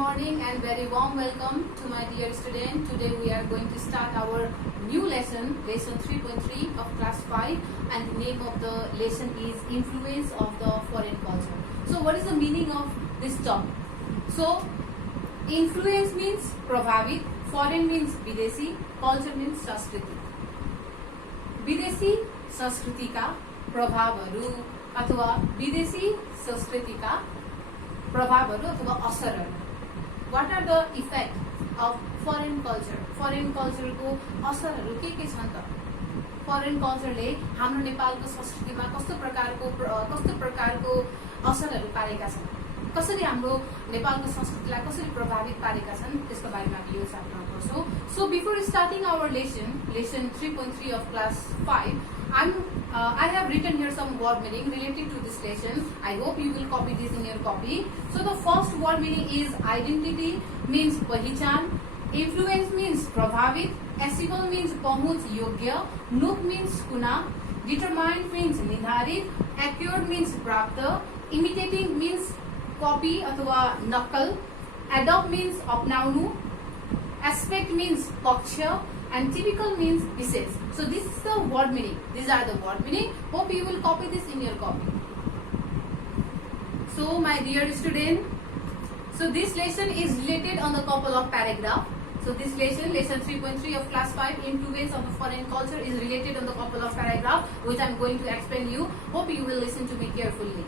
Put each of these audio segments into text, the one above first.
morning and very warm welcome to my dear student. Today we are going to start our new lesson, lesson 3.3 of class 5, and the name of the lesson is Influence of the Foreign Culture. So what is the meaning of this term? So influence means प्रभावित, foreign means विदेशी, culture means संस्कृति. विदेशी संस्कृति का प्रभावहरू अथवा विदेशी संस्कृति का प्रभावहरू अथवा असरहरू. What are the effect of foreign culture? Foreign culture को असरहरू के छन् त? Foreign culture ले हाम्रो नेपालको संस्कृतिमा कस्तो प्रकारको असरहरू पारेका छन्, कसरी हाम्रो नेपालको संस्कृतिलाई कसरी प्रभावित पारेका छन् त्यसको बारेमा हामी यो च्याप्टरमा पढ्छौं. So before starting our lesson 3.3 of class 5, I have written here some word meaning related to this lesson. I hope you will copy this in your copy. So the first word meaning is identity, means पहिचान. Influence means प्रभावित. Accessible means पहुँच योग्य. Look means कुना. Determined means निर्धारित. Accurate means प्राप्त. Imitating means copy अथवा नक्कल. Adopt means अपनाउनु. Aspect means पक्ष. And typical means विशेष. So this is the word meaning. These are the word meaning. Hope you will copy this in your copy. So my dear student, so this lesson is related on the couple of paragraph. So this lesson 3.3 of class 5, influence of the foreign culture, is related on the couple of paragraph which I am going to explain you. Hope you will listen to me carefully.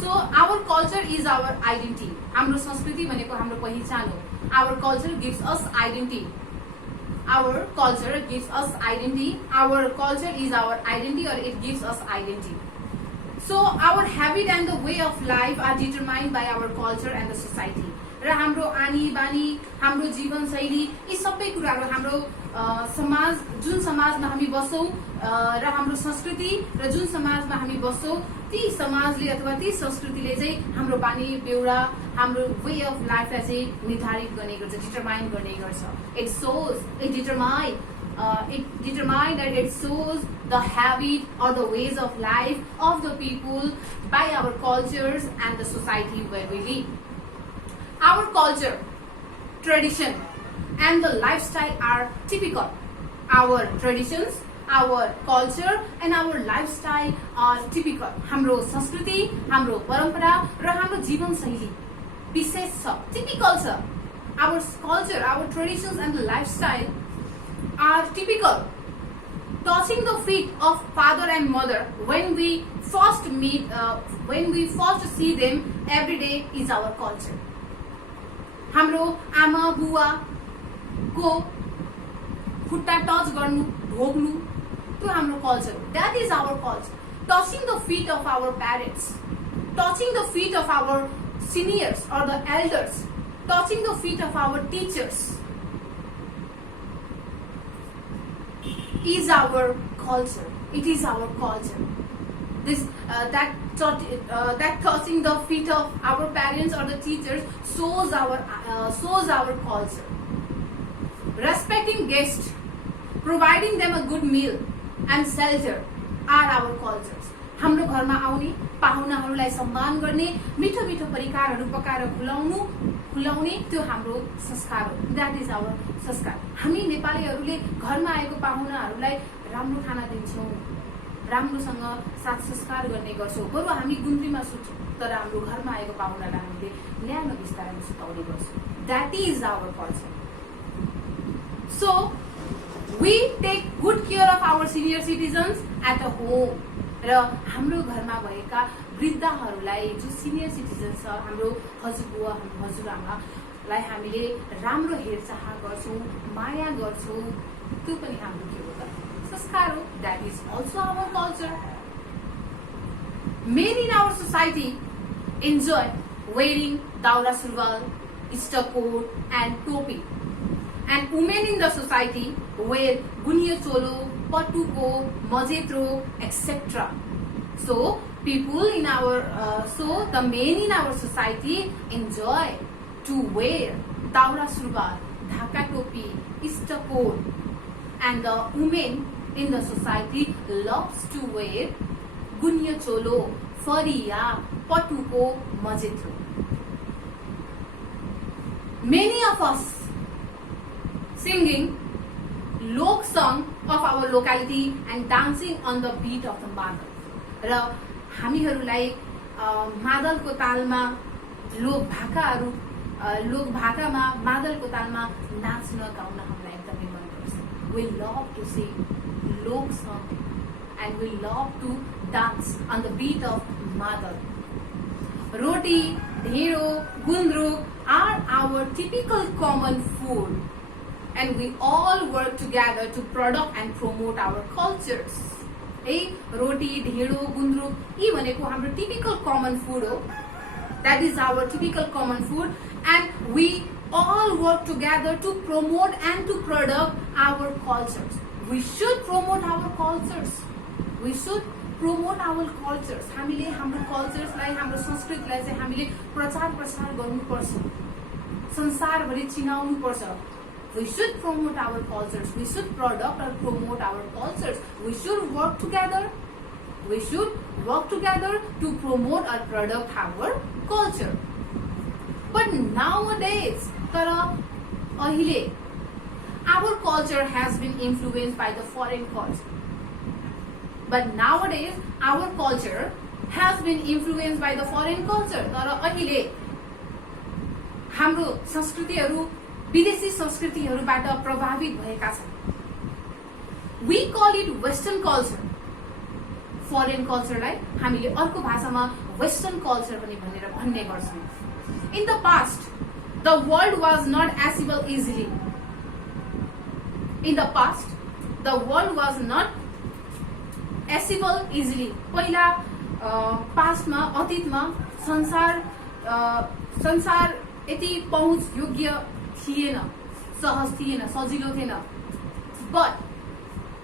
So our culture is our identity. हाम्रो संस्कृति भनेको हाम्रो पहिचान हो. Our culture gives us identity. Our culture gives us identity. Our culture is our identity, or it gives us identity. So our habit and the way of life are determined by our culture and the society. र हाम्रो आनी बानी, हाम्रो जीवन शैली, यी सबै कुराहरू हाम्रो समाज, जुन समाजमा हामी बसौं, र हाम्रो संस्कृति र जुन समाजमा हामी बसौं, ती समाजले अथवा ती संस्कृतिले चाहिँ हाम्रो बानी बेउरा, हाम्रो वे अफ लाइफलाई चाहिँ निर्धारित गर्ने गर्छ, डिटरमाइन गर्ने गर्छ. It determined and it shows the habit or the ways of life of the people by our cultures and the society where we live. Our culture, tradition, and the lifestyle are typical. Our traditions, our culture, and our lifestyle are typical. हाम्रो संस्कृति, हाम्रो परम्परा र हाम्रो जीवन शैली विशेष छ, typical छ. Our culture, our traditions, and the lifestyle are typical. Touching the feet of father and mother when we first meet, when we first see them every day is our culture. हाम्रो आमा बुवा को खुट्टा touch गर्नु, भोग्नु, त्यो हाम्रो culture. That is our culture. Touching the feet of our parents, touching the feet of our seniors or the elders, touching the feet of our teachers is our culture. It is our culture. That touching the feet of our parents or the teachers shows our culture. Respecting guests, providing them a good meal and shelter are our cultures. हाम्रो घरमा आउने पाहुनाहरूलाई सम्मान गर्ने, मिठो मिठो परिकारहरू पकाएर खुलाउने त्यो हाम्रो संस्कार हो. That is our संस्कार. हामी नेपालीहरूले घरमा आएको पाहुनाहरूलाई राम्रो खाना दिन्छौं, राम्रोसँग साथ संस्कार गर्ने गर्छौं. बरु हामी गुन्द्रीमा सुत्छौं, तर हाम्रो घरमा आएको पाहुनालाई हामीले न्यानो बिस्तारमा सुताउने गर्छौं. That is our culture. So we take good care of our senior citizens at a home. र हाम्रो घरमा भएका वृद्धहरूलाई, जो सिनियर सिटिजन छ, हाम्रो हजुरबुवा, हाम्रो हजुरआमालाई हामीले राम्रो हेरचाह गर्छौं, माया गर्छौं. त्यो पनि हाम्रो के हो त? संस्कार हो. That is also our culture. Men in our society enjoy wearing daura surwal, istakot, and topi. And women in the society wear gunya cholo, patuko, majetro, etc. So the men in our society enjoy to wear daura surwal, dhaka topi, istakot, and the women in the society loves to wear gunya cholo, fariya, patuko, majetro. many of us singing लोक song of our locality and dancing on the beat of the मादल र हामीहरूलाई मादलको तालमा लोक भाकामा मादलको तालमा नाच्न गाउन हामीलाई एकदमै मन पर्छ. We love to sing लोक song and we love to dance on the beat of madal. Roti, dhero, gundruk are our typical common food, and we all work together to product and promote our cultures. Roti, dhero, gundruk, यी भनेको हाम्रो typical common food हो. That is our typical common food, and we all work together to promote and to product our cultures. We should promote our cultures. We should promote our cultures. हामीले हाम्रो कल्चर्सलाई हाम्रो संस्कृतिलाई चाहिँ हामीले प्रचार प्रसार गर्नुपर्छ. संसारभरि चिनाउनु पर्छ. We should promote our cultures. We should product or promote our cultures. We should work together. We should work together to promote or product our culture. But nowadays, अहिले our culture has been influenced by the foreign culture. But nowadays, our culture has been influenced by the foreign culture. तर अहिले हाम्रो संस्कृतिहरू विदेशी संस्कृतिहरूबाट प्रभावित भएका छन्. We call it Western culture. Foreign culture लाई हामीले अर्को भाषामा Western culture पनि भनेर भन्ने गर्छौं. In the past, the world was not accessible easily. In the past, the world was not accessible easily. पहिला पास्टमा अतीतमा संसार यति पहुँच योग्य थिएन, सहज थिएन, सजिलो थिएन. But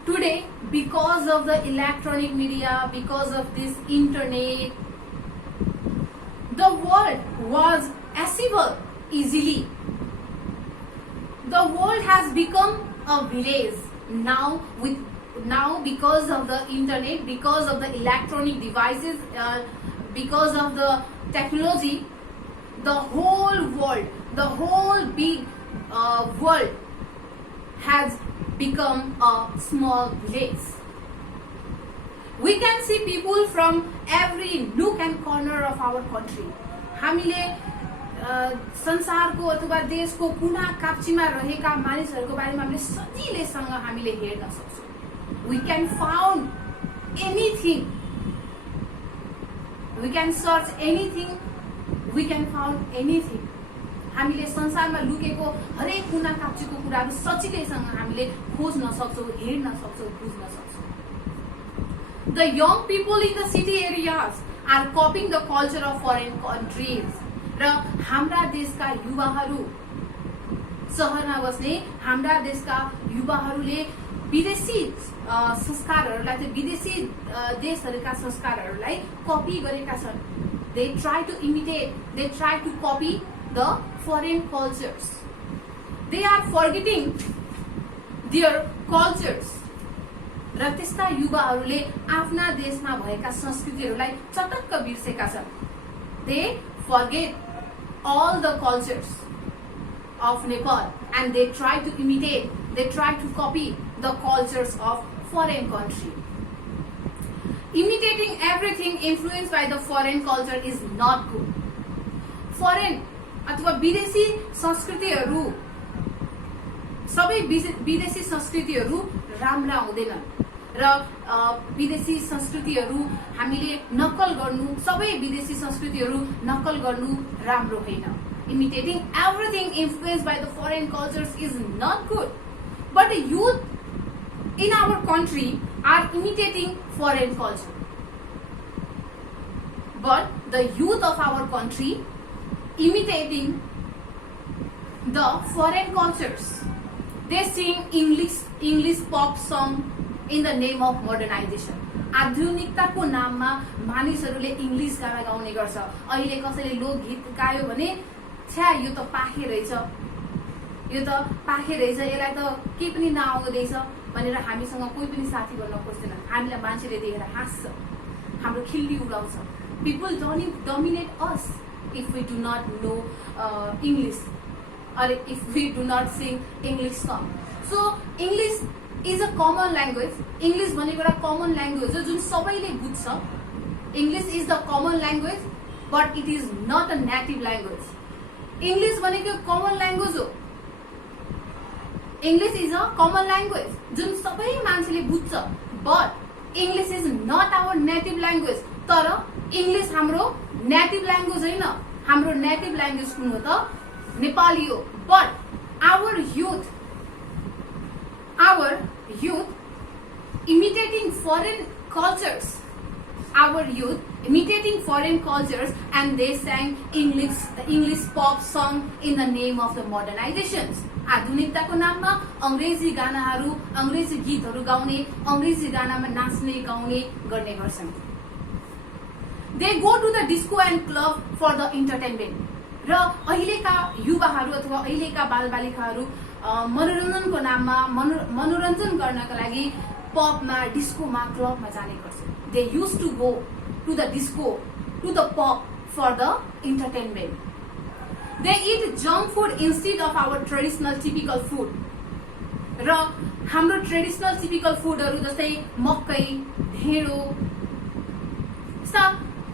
today, because of the electronic media, because of this internet, the world was accessible easily. The world has become a village now because of the internet, because of the electronic devices, because of the technology. The whole world, the whole big world has become a small village. We can see people from every nook and corner of our country. हामीले संसारको अथवा देशको कुना काप्चीमा रहेका मानिसहरूको बारेमा हामीले सजिलैसँग हामीले हेर्न सक्छौं. We can find anything. We can search anything. We can find anything. हामीले संसारमा लुकेको हरेक कुना काप्चीको कुराहरू सजिलैसँग हामीले खोज्न सक्छौं, हेर्न सक्छौं, बुझ्न सक्छौं. The young people in the city areas are copying the culture of foreign countries. र हाम्रा देशका युवाहरू शहरमा बस्ने हाम्रा देशका युवाहरूले विदेशी संस्कारहरूलाई चाहिँ विदेशी देशहरूका संस्कारहरूलाई कपी गरेका छन्. They try to imitate, they try to copy the foreign cultures. They are forgetting their cultures. र त्यस्ता युवाहरूले आफ्ना देशमा भएका संस्कृतिहरूलाई चटक्क बिर्सेका छन्. They forget all the cultures of Nepal and they try to imitate, they try to copy the cultures of foreign country. Imitating everything influenced by the foreign culture is not good. Foreign अथवा विदेशी संस्कृतिहरू सबै विदेशी संस्कृतिहरू राम्रा हुँदैनन् र विदेशी संस्कृतिहरू हामीले नकल गर्नु सबै विदेशी संस्कृतिहरू नकल गर्नु राम्रो होइन. Imitating everything influenced by the foreign cultures is not good. But the youth in our country are imitating foreign culture. But the youth of our country imitating the foreign cultures. They sing English pop song in the name of modernization. आधुनिकताको नाममा मानिसहरूले English गाना गाउने गर्छ. अहिले कसैले लोकगीत गायो भने छ्या यो त पाखे रहेछ, यो त पाखे रहेछ, यसलाई त के पनि नआउँदैछ भनेर हामीसँग कोही पनि साथी बन्न खोज्दैन. हामीलाई मान्छेले देखेर हाँस्छ, हाम्रो खिल्ली उडाउँछ. People dominate us if we do not know English. or if we do not sing English song. So English is a common language. English भनेको एउटा common language हो जुन सबैले बुझ्छ. English is the common language, but it is not a native language. English भनेको common language हो. English is a common language जुन सबै मान्छेले बुझ्छ, but English is not our native language. तर English हाम्रो native language हैन. हाम्रो native language कुन हो त? नेपाली हो. But our youth imitating foreign cultures. Our youth imitating foreign cultures, and they sang English pop song in the name of the modernizations. आधुनिकताको नाममा अंग्रेजी गानाहरू, अंग्रेजी गीतहरू गाउने, अंग्रेजी गानामा नाच्ने गाउने गर्ने गर्छन्. They go to the disco and club for the entertainment. र अहिलेका युवाहरू अथवा अहिलेका बालबालिकाहरू मनोरञ्जनको नाममा मनोरञ्जन गर्नका लागि पबमा, डिस्कोमा, क्लबमा जाने गर्छन्. They used to go to the disco, to the pub for the entertainment. They eat junk food instead of our traditional typical food. र हाम्रो ट्रेडिसनल टिपिकल फुडहरू जस्तै मकै, ढेँडो, यस्ता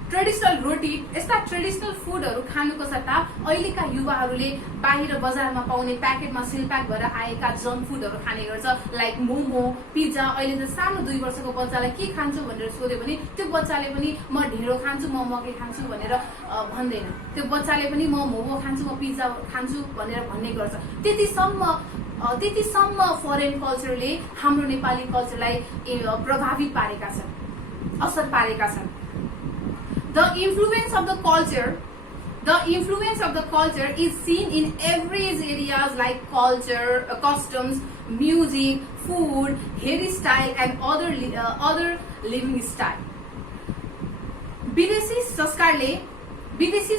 ट्रेडिसनल रोटी, यस्ता ट्रेडिसनल फुडहरू खानुको सट्टा अहिलेका युवाहरूले बाहिर बजारमा पाउने प्याकेटमा सिलप्याक भएर आएका जङ्क फुडहरू खाने गर्छ. Like momo, pizza. अहिले त सानो 2 वर्षको बच्चालाई के खान्छु भनेर सोध्यो भने त्यो बच्चाले पनि म ढेँडो खान्छु, म मकै खान्छु भनेर भन्दैन. त्यो बच्चाले पनि म मोमो खान्छु, म पिज्जा खान्छु भनेर भन्ने गर्छ. त्यतिसम्म फरेन कल्चरले हाम्रो नेपाली कल्चरलाई प्रभावित पारेका छन्, असर पारेका छन्. The influence of the culture is seen in every areas like culture, customs, music, food, hairstyle, and other living style. विदेशी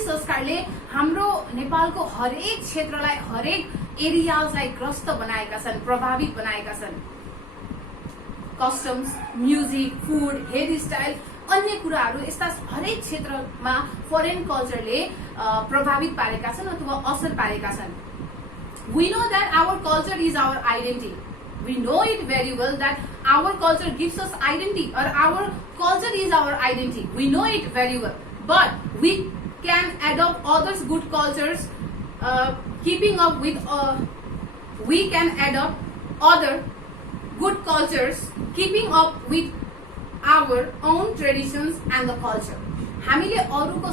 संस्कारले हाम्रो नेपालको हरेक क्षेत्रलाई, हरेक एरियाजलाई ग्रस्त बनाएका छन्, प्रभावित बनाएका छन्. कस्टम्स, म्युजिक, फुड, हेयरस्टाइल, अन्य कुराहरू यस्ता हरेक क्षेत्रमा फरेन कल्चरले प्रभावित पारेका छन् अथवा असर पारेका छन्. We know that our culture is our identity. We know it very well that our culture gives us identity, or our culture is our identity. We know it very well, but we can adopt others' good cultures, keeping up with. We can adopt other good cultures, keeping up with our own traditions and the culture. हामीले अरूको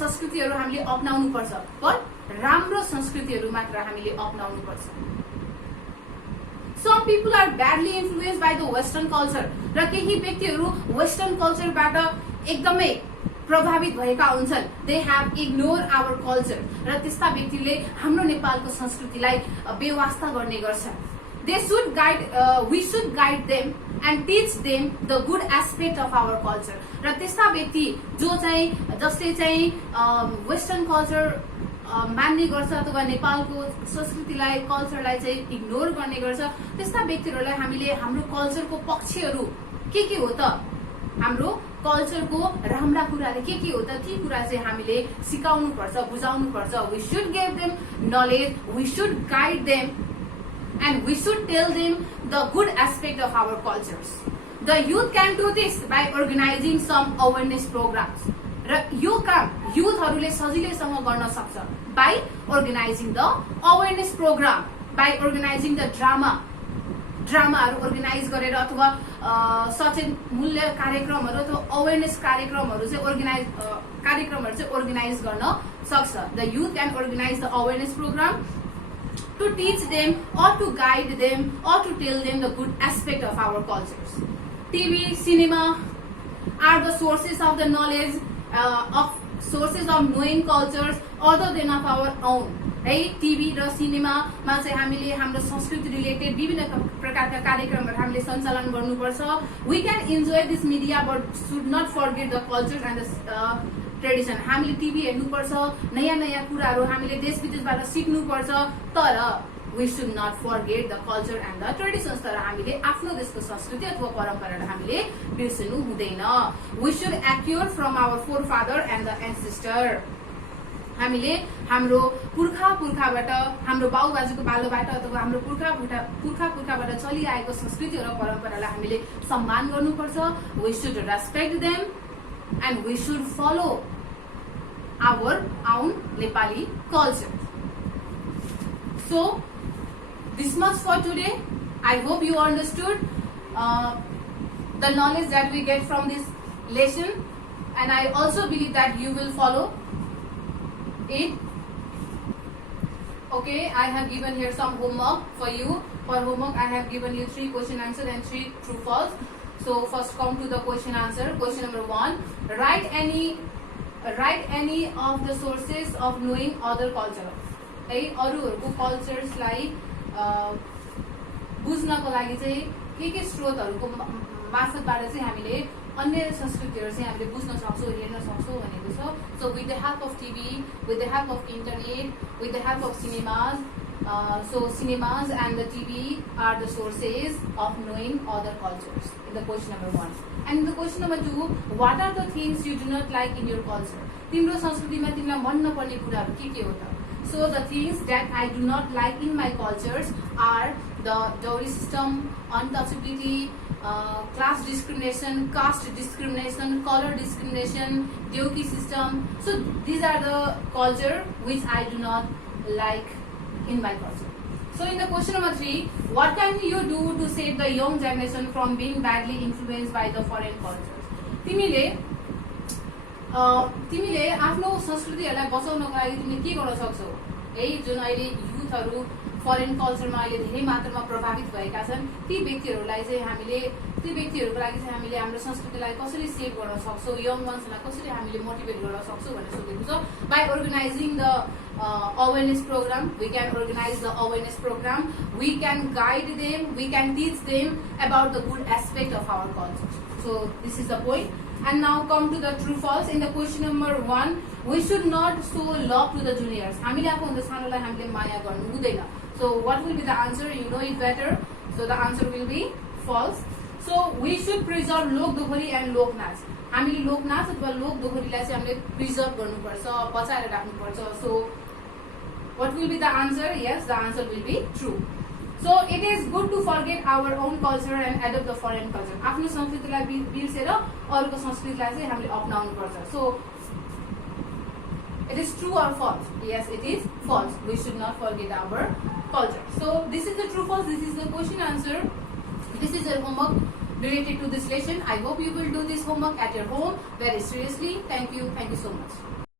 संस्कृतिहरू हामीले अपनाउनु पर्छ, पर राम्रो संस्कृतिहरू मात्र हामीले अपनाउनु पर्छ. Some people are badly influenced by the Western culture. र केही व्यक्तिहरू वेस्टर्न कल्चरबाट एकदमै प्रभावित भएका हुन्छन्. They have ignored our culture. र त्यस्ता व्यक्तिले हाम्रो नेपालको संस्कृतिलाई बेवास्ता गर्ने गर्छन्. We should guide them and teach them the good aspect of our culture. र त्यस्ता व्यक्ति जसले चाहिँ वेस्टर्न कल्चर मान्ने गर्छ अथवा नेपालको संस्कृतिलाई, कल्चरलाई चाहिँ इग्नोर गर्ने गर्छ, त्यस्ता व्यक्तिहरूलाई हामीले हाम्रो कल्चरको पक्षहरू के हो त, हाम्रो कल्चरको राम्रा कुराले के हो त, ती कुरा चाहिँ हामीले सिकाउनु पर्छ, बुझाउनु पर्छ. We should give them knowledge, we should guide them, and we should tell them the good aspect of our cultures. The youth can do this by organizing some awareness programs. र यो काम युथहरूले सजिलैसँग गर्न सक्छ by organizing the awareness program, by organizing the ड्रामाहरू organize गरेर अथवा सचेत मूल्य कार्यक्रमहरू अथवा अवेरनेस कार्यक्रमहरू चाहिँ अर्गनाइज गर्न सक्छ. The youth can organize the awareness program to teach them or to guide them or to tell them the good aspect of our cultures. TV, cinema are the sources of the knowledge, sources of knowing cultures other than of our own. है, TV र सिनेमामा चाहिँ हामीले हाम्रो संस्कृति related विभिन्न प्रकारका कार्यक्रमहरू हामीले सञ्चालन गर्नुपर्छ. We can enjoy this media but should not forget the culture and the tradition. हामीले टिभी हेर्नुपर्छ, नयाँ कुराहरू हामीले देश विदेशबाट सिक्नुपर्छ, तर we should not forget the culture and the traditions. तर हामीले आफ्नो देशको संस्कृति अथवा परम्परालाई हामीले बिर्सनु हुँदैन. We should acquire from our forefather and the ancestor. हामीले हाम्रो पुर्खाबाट हाम्रो बाउबाजुको पालोबाट अथवा हाम्रो पुर्खाबाट चलिआएको संस्कृति र परम्परालाई हामीले सम्मान गर्नुपर्छ. We should respect them and we should follow our own Nepali culture. So this much for today. I hope you understood the knowledge that we get from this lesson, and I also believe that you will follow it. Okay, I have given here some homework for you. For homework, I have given you 3 question answer and 3 true false. So first come to the question answer. Question number 1. Write any of the sources of knowing other culture. है अरूहरुको कल्चर्सलाई बुझ्नको लागि चाहिँ के स्रोतहरुको मार्फतबाट चाहिँ हामीले अन्य संस्कृतिहरु चाहिँ हामीले बुझ्न सक्छौं, हेर्न सक्छौं भनेको छ. So with the help of TV, with the help of internet, with the help of cinemas, so cinemas and the TV are the sources of knowing other cultures. In the question number 1. And in the question number 2, what are the things you do not like in your culture? तिम्रो संस्कृतिमा तिमीलाई मन नपर्ने कुराहरु के हो त? So the things that I do not like in my cultures are the dowry system, untouchability, class discrimination, caste discrimination, color discrimination, Deuki system. So these are the culture which I do not like in my culture. So in the question number 3, what can you do to save the young generation from being badly influenced by the foreign cultures? तिमीले आफ्नो संस्कृतिहरुलाई बचाउनको लागि तिमीले के गर्न सक्छौ है? जुन अहिले युथहरु फरेन कल्चरमा अहिले धेरै मात्रामा प्रभावित भएका छन्, ती व्यक्तिहरुलाई चाहिँ हामीले हाम्रो संस्कृतिलाई कसरी सेभ गर्न सक्छौ, यङ वन्सलाई कसरी हामीले मोटिभेट गर्न सक्छौ भनेर सोधेको छ. By organizing the awareness program, we can organize the awareness program, we can guide them, we can teach them about the good aspect of our culture. So this is the point. And now come to the true false. In the question number 1, we should not show love to the juniors. हामीले आफूभन्दा सानोलाई हामीले माया गर्नु हुँदैन. So what will be the answer? You know it better. So the answer will be false. So we should preserve लोक दोहोरी and लोक नाच. हामीले लोक नाच अथवा लोक दोहोरीलाई चाहिँ हामीले प्रिजर्भ गर्नुपर्छ, बचाएर राख्नुपर्छ. So what will be the answer? Yes, the answer will be true. So it is good to forget our own culture and adopt the foreign culture. आफ्नो संस्कृतिलाई बिर्सेर अरूको संस्कृतिलाई चाहिँ हामीले अपनाउनुपर्छ. So it is true or false? Yes, it is false. We should not forget our culture. So this is the true false. This is the question answer. This is your homework related to this lesson. I hope you will do this homework at your home very seriously. Thank you. Thank you so much.